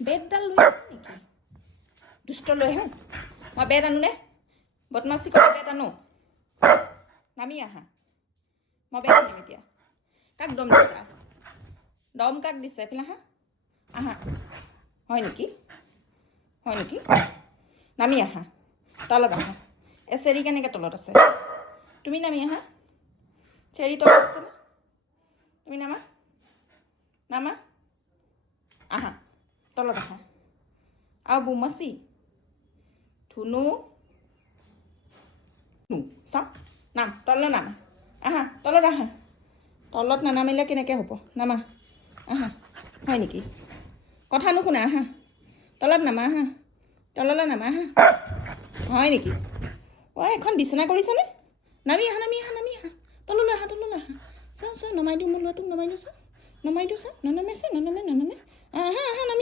বেডডাল লৈ আহা নেকি দুষ্ট লৈ আহা মই বেড আনো নে বদমাচি কৰি বেড আনো নামি আহা মই বেড আনিম এতিয়া কাক দম দিছা দম কাক দিছে এইফালে আহা আহা হয় নেকি নামি আহা তলত আহা চেৰি কেনেকৈ তলত আছে তুমি নামি আহা চেৰি তলত আছে না তুমি নামা আহা তলত আহা আৰু বুমাচি ধুনু চাওক নাম তললৈ নামা আহা তলত আহা তলত নানামিলে কেনেকৈ হ'ব নামা আহা হয় নেকি কথা নুশুনা আহা তলত নামা আহা তললৈ নামা আহা হয় নেকি অঁ এখন বিচনা কৰিছেনে নামি আহা তললৈ আহা চাওঁ নমাই দিওঁ মোৰ ল'ৰাটোক নমাই দিওঁ চাওঁ নানামে আহা নামি